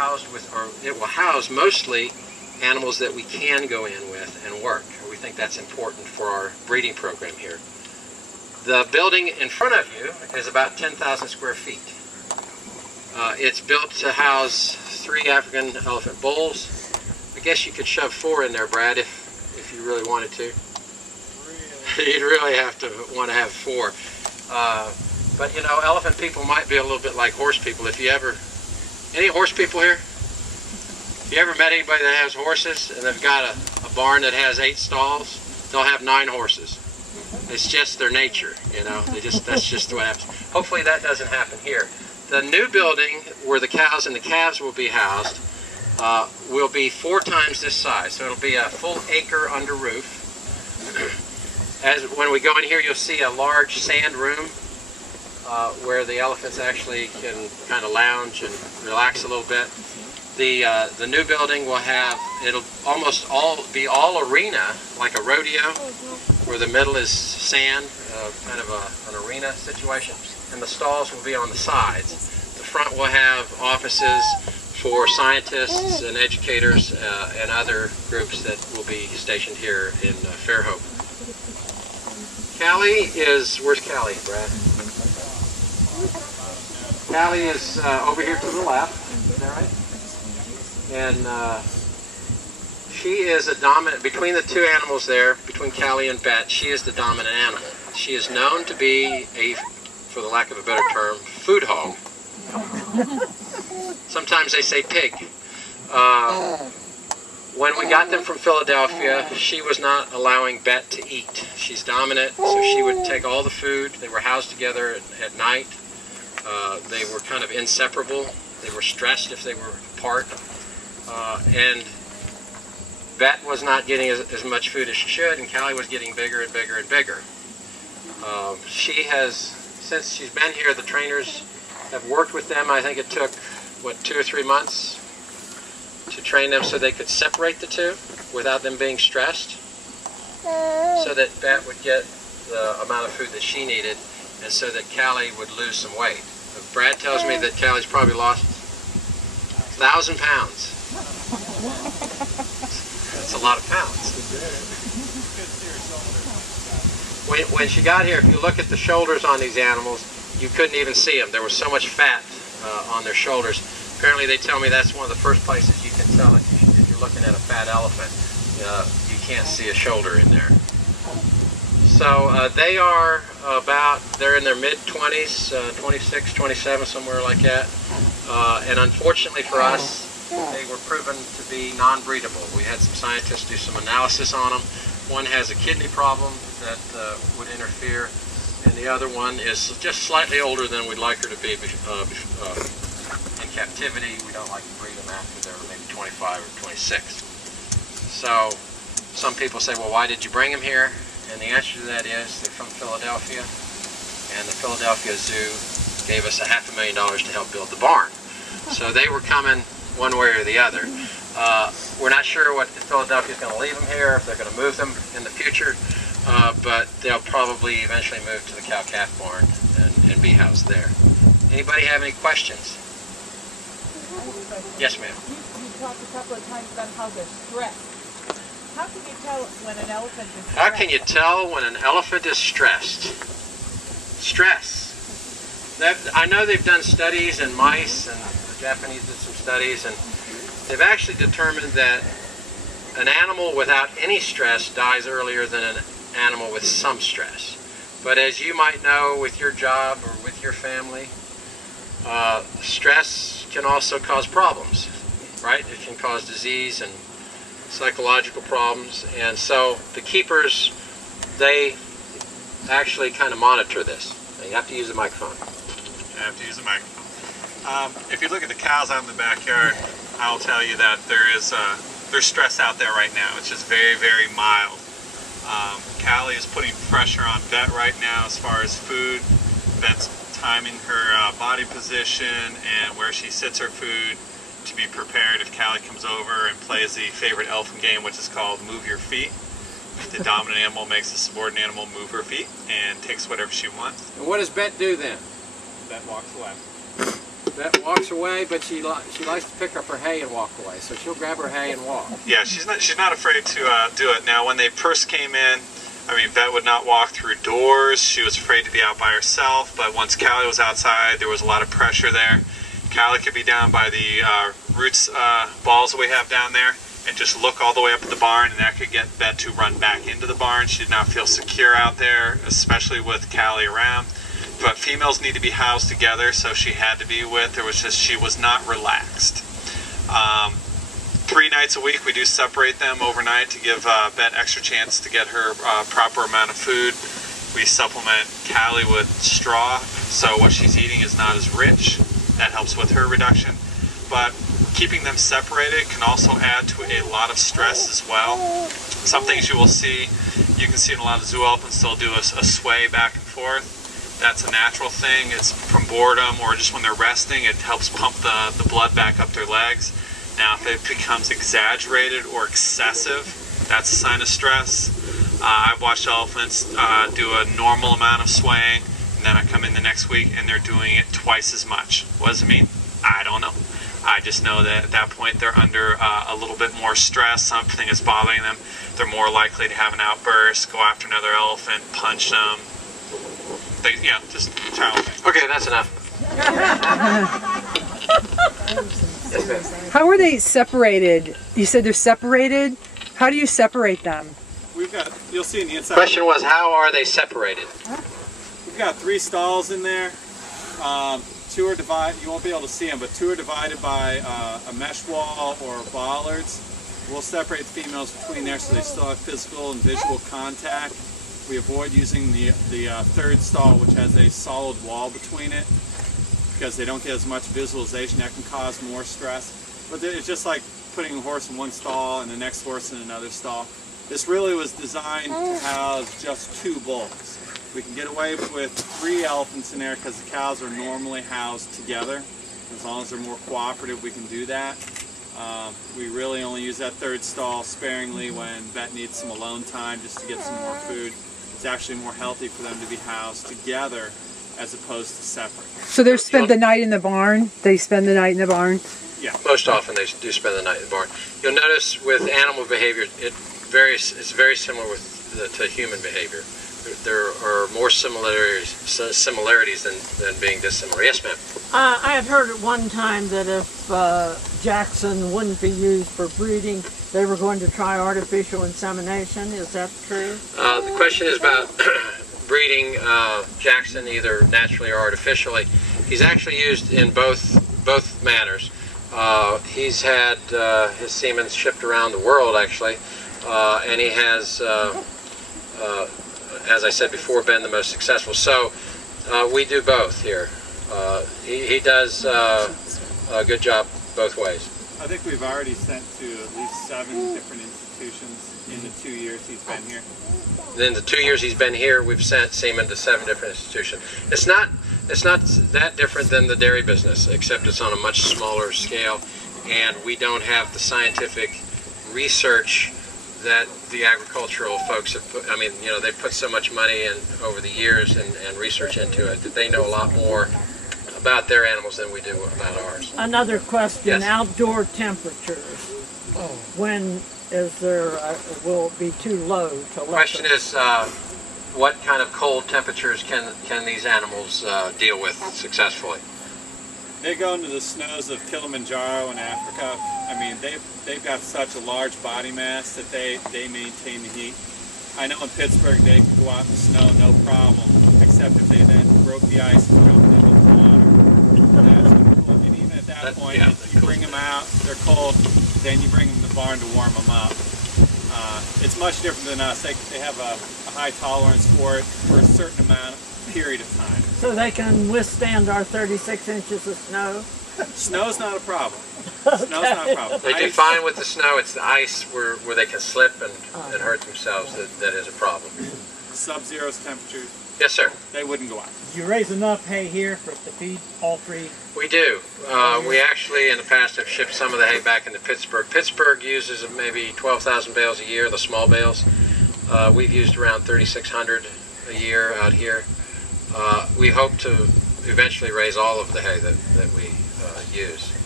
housed with, or it will house mostly animals that we can go in with and work. We think that's important for our breeding program here. The building in front of you is about 10,000 square feet. It's built to house 3 African elephant bulls. I guess you could shove 4 in there, Brad, if you really wanted to. You'd really have to want to have 4. But you know, elephant people might be a little bit like horse people. If you ever, any horse people here? If you ever met anybody that has horses and they've got a barn that has 8 stalls, they'll have 9 horses. It's just their nature, you know. That's just what happens. Hopefully that doesn't happen here. The new building where the cows and the calves will be housed will be 4 times this size. So it'll be a full acre under roof. As when we go in here, you'll see a large sand room where the elephants actually can kind of lounge and relax a little bit. The new building will have, it'll almost be all arena, like a rodeo, where the middle is sand, kind of an arena situation, and the stalls will be on the sides. The front will have offices for scientists and educators and other groups that will be stationed here in Fairhope. Callie is, where's Callie, Brad? Callie is over here to the left, is that right? And she is a dominant, between the 2 animals there, between Callie and Bet, she is the dominant animal. She is known to be a, for the lack of a better term, food hog. Sometimes they say pig. When we got them from Philadelphia, she was not allowing Bet to eat. She's dominant, so she would take all the food. They were housed together at night. They were kind of inseparable. They were stressed if they were apart. And Bet was not getting as much food as she should, and Callie was getting bigger and bigger and bigger. She has, since she's been here, the trainers have worked with them. I think it took, what, 2 or 3 months to train them so they could separate the 2 without them being stressed, so that Bet would get the amount of food that she needed, and so that Callie would lose some weight. Brad tells me that Callie's probably lost 1,000 pounds. That's a lot of pounds. When she got here, if you look at the shoulders on these animals, you couldn't even see them. There was so much fat on their shoulders. Apparently they tell me that's one of the first places you can tell if you're looking at a fat elephant. You can't see a shoulder in there. So they are they're in their mid-20s, 26, 27, somewhere like that. And unfortunately for us, they were proven to be non-breedable. We had some scientists do some analysis on them. One has a kidney problem that would interfere, and the other one is just slightly older than we'd like her to be. In captivity, we don't like to breed them after they're maybe 25 or 26. So some people say, well, why did you bring them here? And the answer to that is they're from Philadelphia, and the Philadelphia Zoo gave us $500,000 to help build the barn. So they were coming one way or the other. We're not sure what if Philadelphia is going to leave them here, if they're going to move them in the future, but they'll probably eventually move to the cow-calf barn and be housed there. Anybody have any questions? Yes, ma'am. You talked a couple of times about how they're stressed. How can you tell when an elephant is stressed? How can you tell when an elephant is stressed? Stress. I know they've done studies in mice, and the Japanese did some studies, and they've actually determined that an animal without any stress dies earlier than an animal with some stress. But as you might know with your job or with your family, stress can also cause problems, right? It can cause disease and psychological problems, and so the keepers, they actually kind of monitor this. You have to use the microphone. You have to use the microphone. If you look at the cows out in the backyard, I'll tell you that there's stress out there right now. It's just very, very mild. Callie is putting pressure on Bet right now as far as food. Bet's timing her body position and where she sits her food to be prepared if Callie comes over and plays the favorite elephant game, which is called Move Your Feet. The dominant animal makes the subordinate animal move her feet and takes whatever she wants. And what does Bet do then? Bet walks away. Bet walks away, but she likes to pick up her hay and walk away. So she'll grab her hay and walk. Yeah, she's not afraid to do it. Now, when they first came in, I mean, Bet would not walk through doors. She was afraid to be out by herself. But once Callie was outside, there was a lot of pressure there. Callie could be down by the roots balls that we have down there and just look all the way up at the barn, and that could get Bet to run back into the barn. She did not feel secure out there, especially with Callie around. But females need to be housed together, so she had to be with. She was not relaxed. 3 nights a week we do separate them overnight to give Bet extra chance to get her proper amount of food. We supplement Callie with straw, so what she's eating is not as rich. That helps with her reduction. But keeping them separated can also add to a lot of stress as well. Some things you will see, you can see in a lot of zoo elephants, they'll do a sway back and forth. That's a natural thing. It's from boredom or just when they're resting. It helps pump the blood back up their legs. Now, if it becomes exaggerated or excessive, that's a sign of stress. I've watched elephants do a normal amount of swaying, and then I come in the next week and they're doing it twice as much. What does it mean? I don't know. I just know that at that point they're under a little bit more stress. Something is bothering them. They're more likely to have an outburst, go after another elephant, punch them. Just child thing. Okay, that's enough. How are they separated? You said they're separated? How do you separate them? You'll see in the inside. Question was, how are they separated? We've got 3 stalls in there. 2 are divided, you won't be able to see them, but 2 are divided by a mesh wall or bollards. We'll separate the females between there so they still have physical and visual contact. We avoid using the 3rd stall, which has a solid wall between it, because they don't get as much visualization. That can cause more stress. But it's just like putting a horse in one stall and the next horse in another stall. This really was designed to house just 2 bulls. We can get away with 3 elephants in there because the cows are normally housed together. As long as they're more cooperative, we can do that. We really only use that 3rd stall sparingly when Bet needs some alone time just to get some more food. It's actually more healthy for them to be housed together as opposed to separate. So they spend the night in the barn? They spend the night in the barn? Yeah. Most often they do spend the night in the barn. You'll notice with animal behavior, it's very similar to human behavior. There are more similarities than being dissimilar. Yes, ma'am? I had heard at one time that if Jackson wouldn't be used for breeding, they were going to try artificial insemination. Is that true? The question is about breeding Jackson either naturally or artificially. He's actually used in both manners. He's had his semen shipped around the world, actually, and he has, as I said before, been the most successful. So we do both here. He does a good job both ways. I think we've already sent to at least 7 different institutions in the 2 years he's been here. In the 2 years he's been here, we've sent semen to 7 different institutions. It's not that different than the dairy business, except it's on a much smaller scale, and we don't have the scientific research that the agricultural folks have put. I mean, you know, they put so much money in over the years and research into it that they know a lot more about their animals than we do about ours. Another question, yes. Outdoor temperatures. When is there, will it be too low to let The question is, what kind of cold temperatures can these animals deal with successfully? They go into the snows of Kilimanjaro in Africa. I mean, they've got such a large body mass that they maintain the heat. I know in Pittsburgh they can go out in the snow no problem, except if they then broke the ice and jumped into the water. And even at that point, you bring them out, they're cold, then you bring them to the barn to warm them up. It's much different than us. They have a high tolerance for it for a certain period of time. So they can withstand our 36 inches of snow? Snow's not a problem. Snow's not a problem. They do fine with the snow. It's the ice where they can slip and hurt themselves that is a problem. Sub-zero temperatures. Yes, sir. They wouldn't go out. You raise enough hay here to feed all 3? We do. We actually in the past have shipped some of the hay back into Pittsburgh. Pittsburgh uses maybe 12,000 bales a year, the small bales. We've used around 3,600 a year out here. We hope to eventually raise all of the hay that we use.